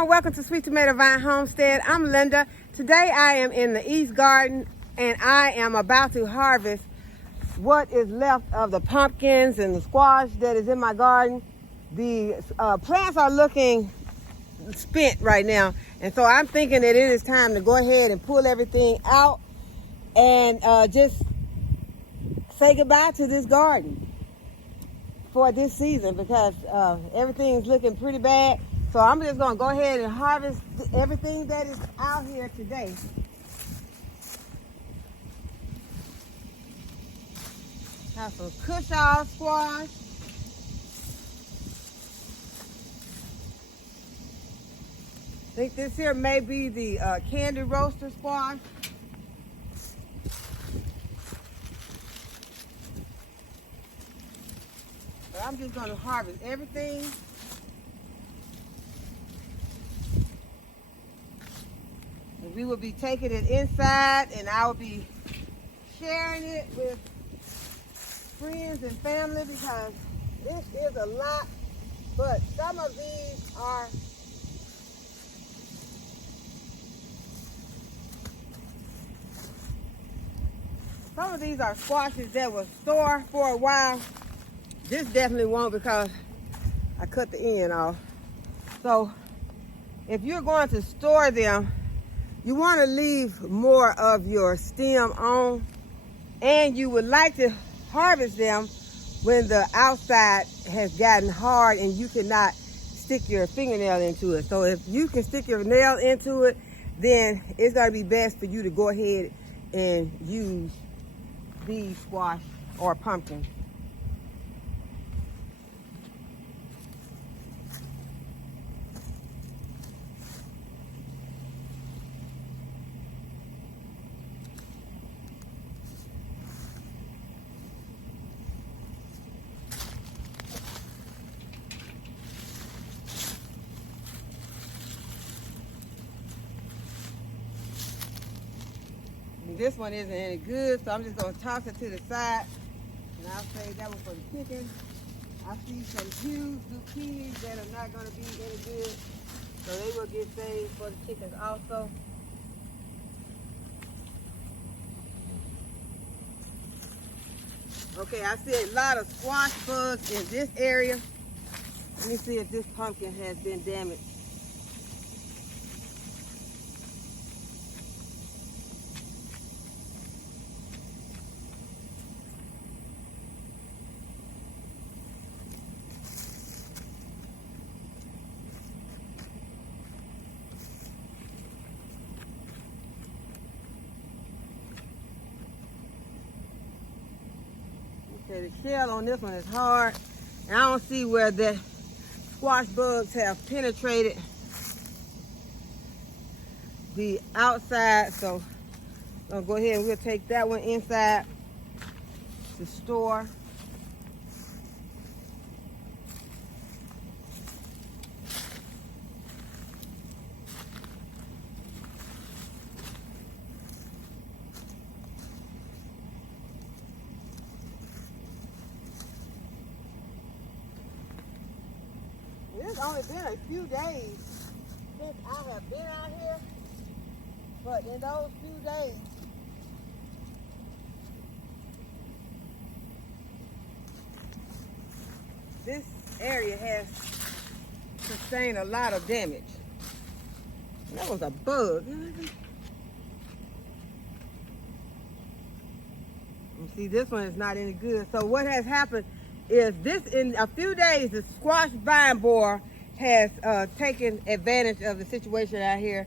and welcome to Sweet Tomato Vine Homestead. I'm Linda. Today I am in the East Garden and I am about to harvest what is left of the pumpkins and the squash that is in my garden. The plants are looking spent right now, and so I'm thinking that it is time to go ahead and pull everything out and just say goodbye to this garden for this season, because everything is looking pretty bad. So I'm just going to go ahead and harvest everything that is out here today. Have some Cushall squash. I think this here may be the candy roaster squash. But I'm just going to harvest everything. And we will be taking it inside, and I will be sharing it with friends and family, because this is a lot. But some of these are squashes that were stored for a while. This definitely won't, because I cut the end off. So if you're going to store them, you want to leave more of your stem on, and you would like to harvest them when the outside has gotten hard and you cannot stick your fingernail into it. So if you can stick your nail into it, then it's going to be best for you to go ahead and use these squash or pumpkin. This one isn't any good, so I'm just going to toss it to the side, and I'll save that one for the chicken. I see some huge zucchinis that are not going to be any good, so they will get saved for the chickens also. Okay, I see a lot of squash bugs in this area. Let me see if this pumpkin has been damaged. Okay, the shell on this one is hard, and I don't see where the squash bugs have penetrated the outside, so I'm gonna go ahead and we'll take that one inside to store. It's only been a few days since I have been out here, but in those few days, this area has sustained a lot of damage. That was a bug. You see, this one is not any good. So what has happened is this, in a few days, the squash vine borer has taken advantage of the situation out here,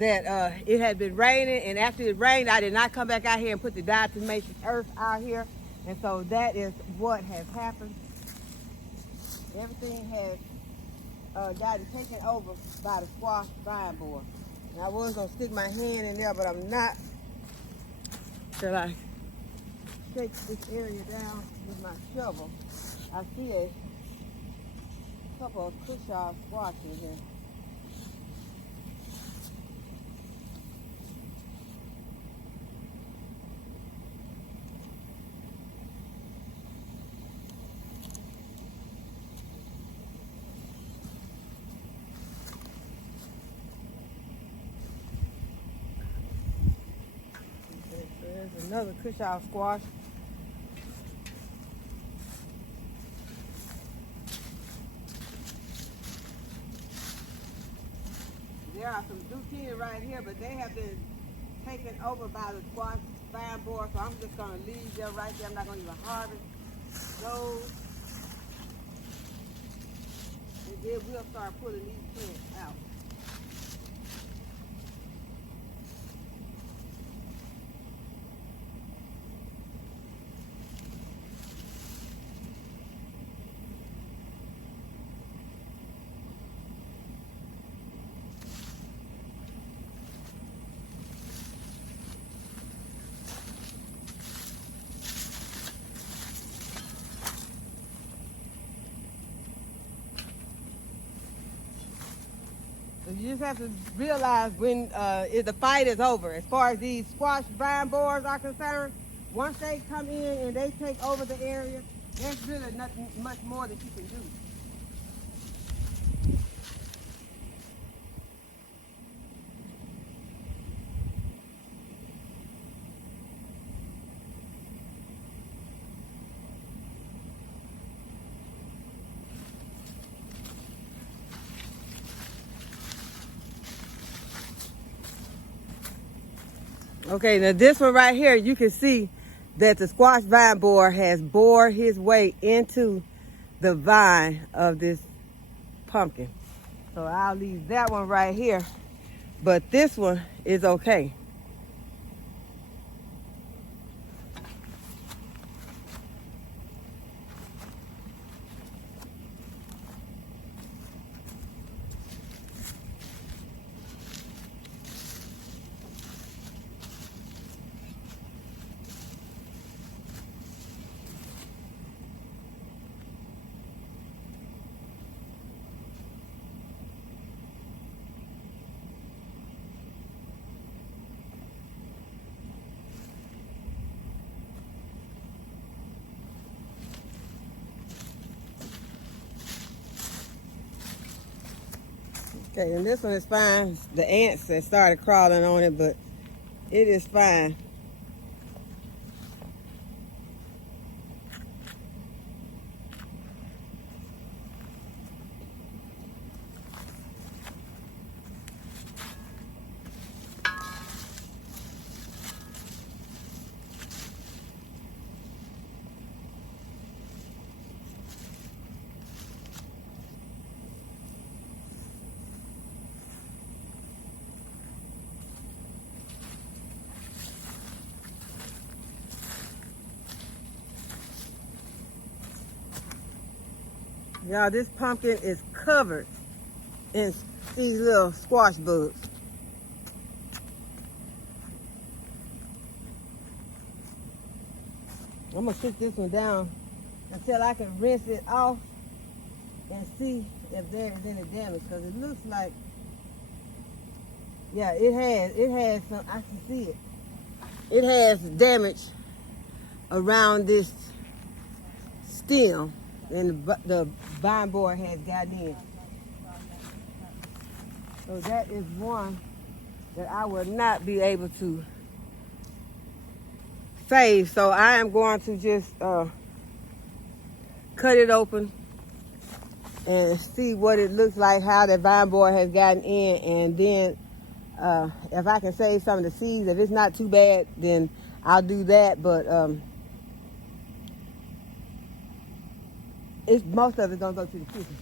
that it had been raining, and after it rained, I did not come back out here and put the diatomaceous earth out here, and so that is what has happened. Everything has gotten taken over by the squash vine borer. And I was gonna stick my hand in there, but I'm not, till I shake this area down with my shovel. I see a couple of Cushall squash in here. Another cushaw squash. There are some zucchini right here, but they have been taken over by the squash vine borer, so I'm just gonna leave them right there. I'm not gonna even harvest those. And then we'll start pulling these plants out. You just have to realize when if the fight is over. As far as these squash vine borers are concerned, once they come in and they take over the area, there's really nothing much more that you can do. Okay, now this one right here, you can see that the squash vine borer has bored his way into the vine of this pumpkin. So I'll leave that one right here, but this one is okay. Okay, and this one is fine. The ants have started crawling on it, but it is fine. Y'all, this pumpkin is covered in these little squash bugs. I'm gonna sit this one down until I can rinse it off and see if there is any damage, because it looks like, yeah, it has some, I can see it. It has damage around this stem, and the vine borer has gotten in. So that is one that I will not be able to save. So I am going to just cut it open and see what it looks like, how the vine borer has gotten in, and then if I can save some of the seeds, if it's not too bad, then I'll do that. But most of it's gonna go to the kitchen.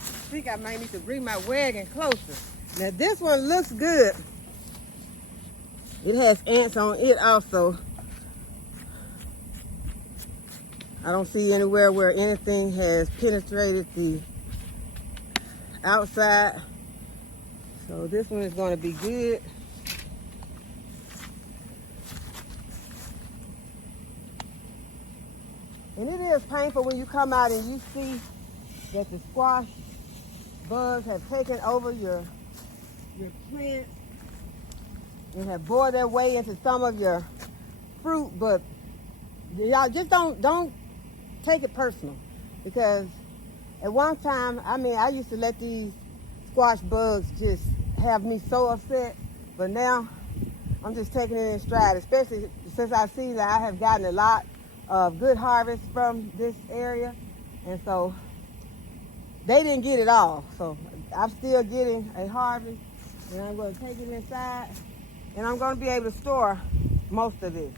I think I might need to bring my wagon closer. Now this one looks good. It has ants on it also. I don't see anywhere where anything has penetrated the outside. So this one is going to be good. And it is painful when you come out and you see that the squash bugs have taken over your plants and have bored their way into some of your fruit. But y'all just don't take it personal, because at one time, I mean, I used to let these squash bugs just have me so upset, but now I'm just taking it in stride, especially since I see that I have gotten a lot of good harvest from this area. And so they didn't get it all. So I'm still getting a harvest, and I'm going to take it inside, and I'm going to be able to store most of it.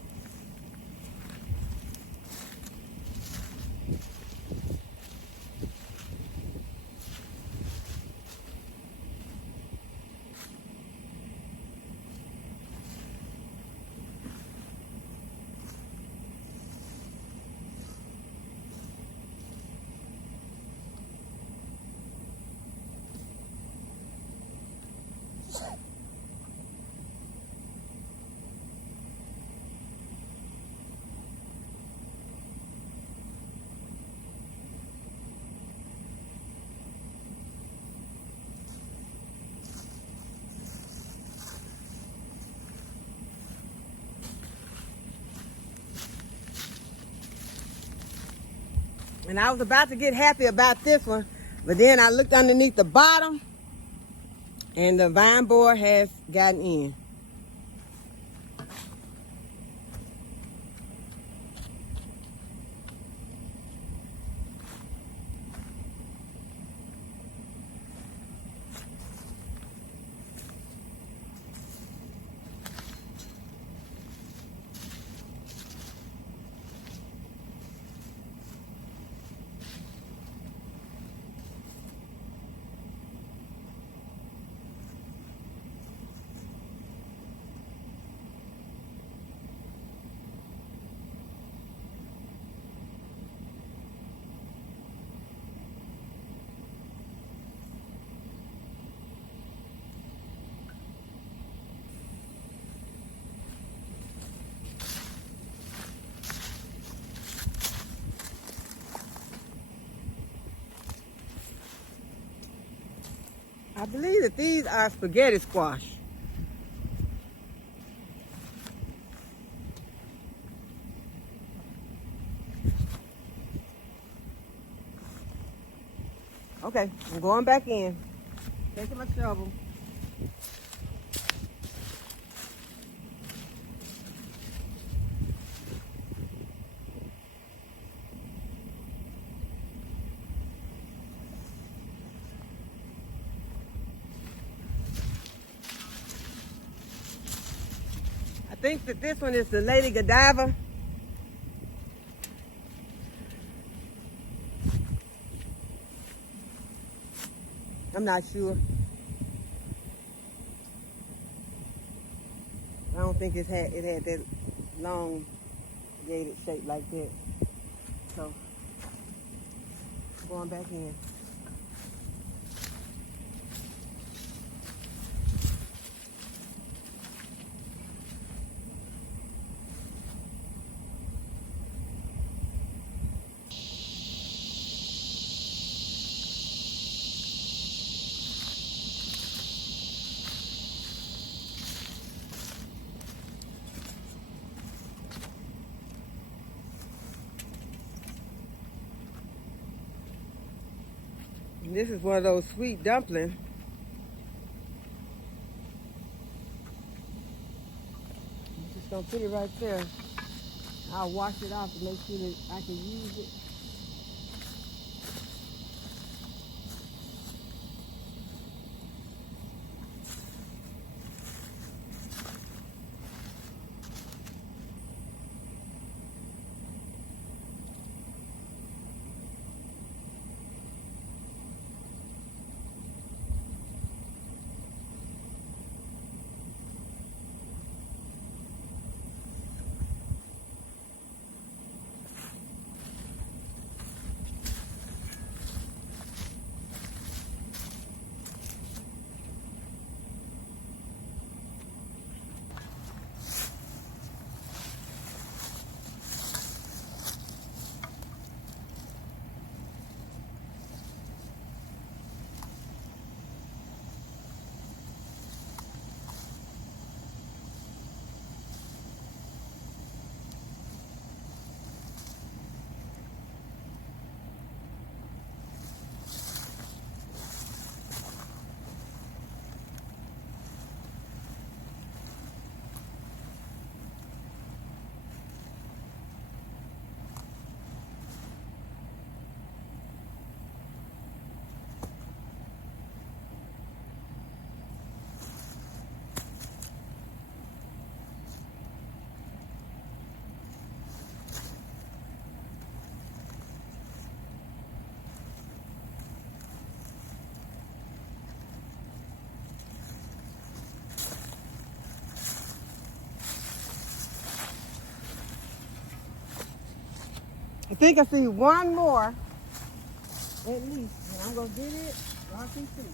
And I was about to get happy about this one, but then I looked underneath the bottom, and the vine borer has gotten in. I believe that these are spaghetti squash. Okay, I'm going back in. Taking my shovel. I think that this one is the Lady Godiva. I'm not sure. I don't think it had that long gated shape like that. So I'm going back in. And this is one of those sweet dumplings. I'm just gonna put it right there. I'll wash it off to make sure that I can use it. think I see one more at least. And I'm gonna get it so I can see.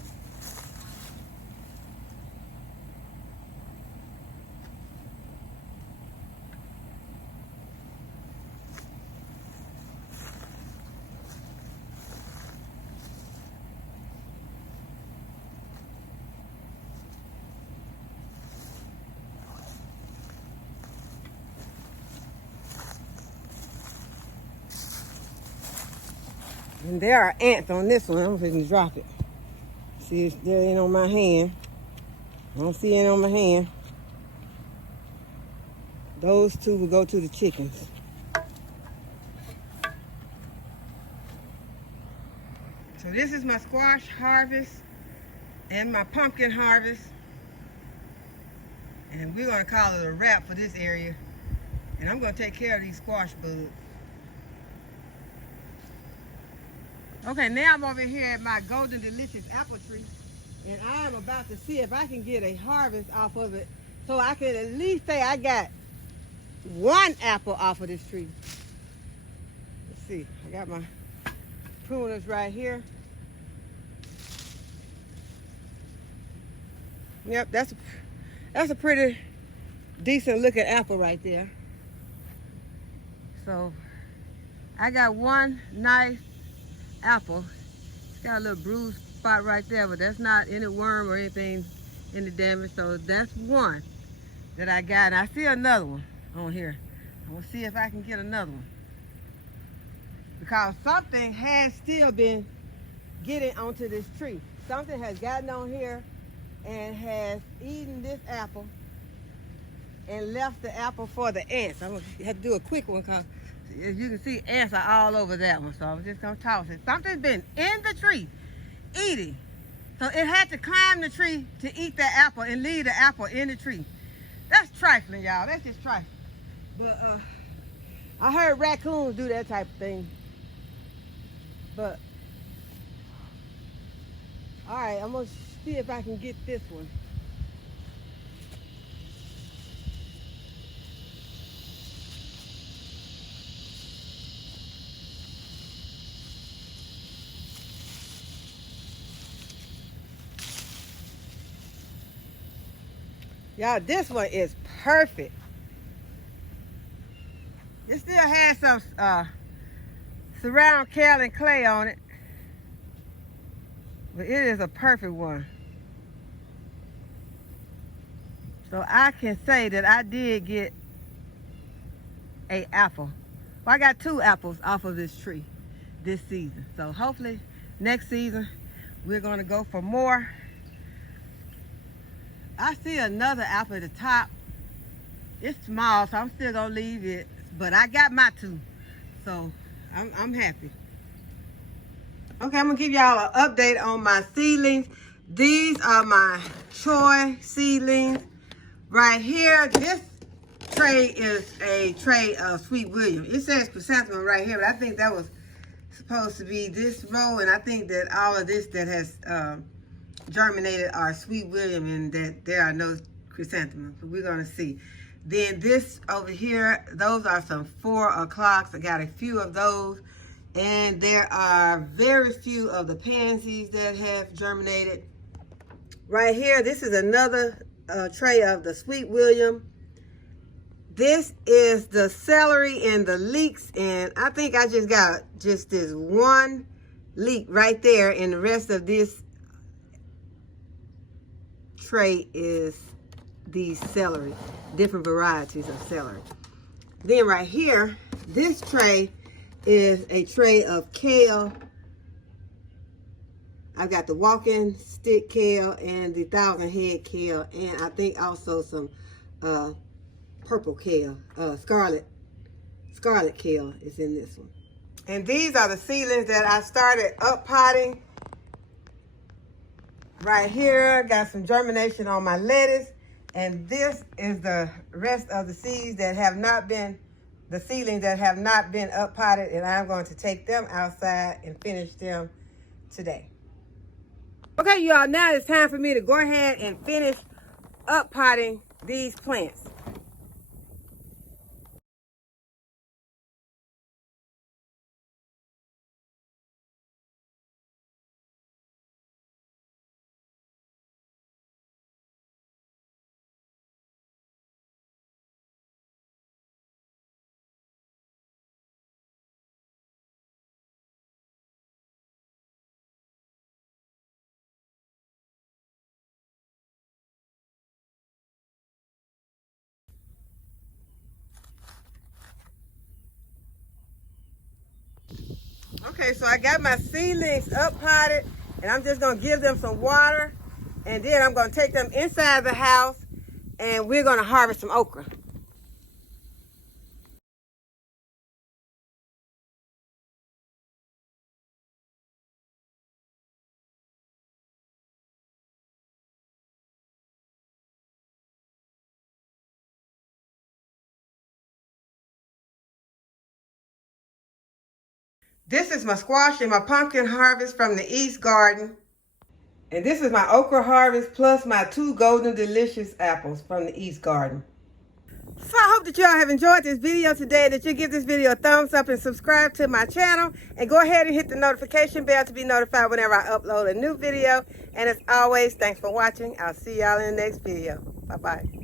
And there are ants on this one. I'm going to drop it. See, it's there ain't on my hand. I don't see it on my hand. Those two will go to the chickens. So this is my squash harvest and my pumpkin harvest. And we're going to call it a wrap for this area. And I'm going to take care of these squash bugs. Okay, now I'm over here at my Golden Delicious apple tree, and I'm about to see if I can get a harvest off of it so I can at least say I got one apple off of this tree. Let's see, I got my pruners right here. Yep, that's a pretty decent looking apple right there. So I got one nice apple. It's got a little bruised spot right there, but that's not any worm or anything, any damage. So that's one that I got. And I see another one on here. I'm gonna see if I can get another one, because something has still been getting onto this tree. Something has gotten on here and has eaten this apple and left the apple for the ants. I'm gonna have to do a quick one, because as you can see, ants are all over that one, so I'm just gonna toss it. Something's been in the tree eating. So it had to climb the tree to eat that apple and leave the apple in the tree. That's trifling, y'all. That's just trifling. But I heard raccoons do that type of thing. But all right, I'm gonna see if I can get this one. Y'all, this one is perfect. It still has some surround kale and clay on it, but it is a perfect one. So I can say that I did get an apple. Well, I got 2 apples off of this tree this season. So hopefully next season we're gonna go for more. I see another apple at the top. It's small, so I'm still gonna leave it, but I got my 2, so I'm happy. Okay, I'm gonna give y'all an update on my seedlings. These are my choy seedlings. Right here, this tray is a tray of Sweet William. It says chrysanthemum right here, but I think that was supposed to be this row, and I think that all of this that has germinated are Sweet William, and that there are no chrysanthemums. So we're gonna see. Then this over here, those are some 4 o'clocks. I got a few of those, and there are very few of the pansies that have germinated. Right here, this is another tray of the Sweet William. This is the celery and the leeks, and I think I just got just this one leek right there, and the rest of this tray is these celery, different varieties of celery. Then right here, this tray is a tray of kale. I've got the walking stick kale and the 1,000-head kale, and I think also some purple kale, scarlet kale is in this one. And these are the seedlings that I started up potting. Right here, got some germination on my lettuce, and this is the rest of the seeds that have not been, the seedlings that have not been up potted, and I'm going to take them outside and finish them today. Okay, y'all, now it's time for me to go ahead and finish up potting these plants. Okay, so I got my seedlings up potted, and I'm just gonna give them some water, and then I'm gonna take them inside the house, and we're gonna harvest some okra. This is my squash and my pumpkin harvest from the East Garden. And this is my okra harvest plus my 2 golden delicious apples from the East Garden. So I hope that y'all have enjoyed this video today, that you give this video a thumbs up and subscribe to my channel. And go ahead and hit the notification bell to be notified whenever I upload a new video. And as always, thanks for watching. I'll see y'all in the next video. Bye-bye.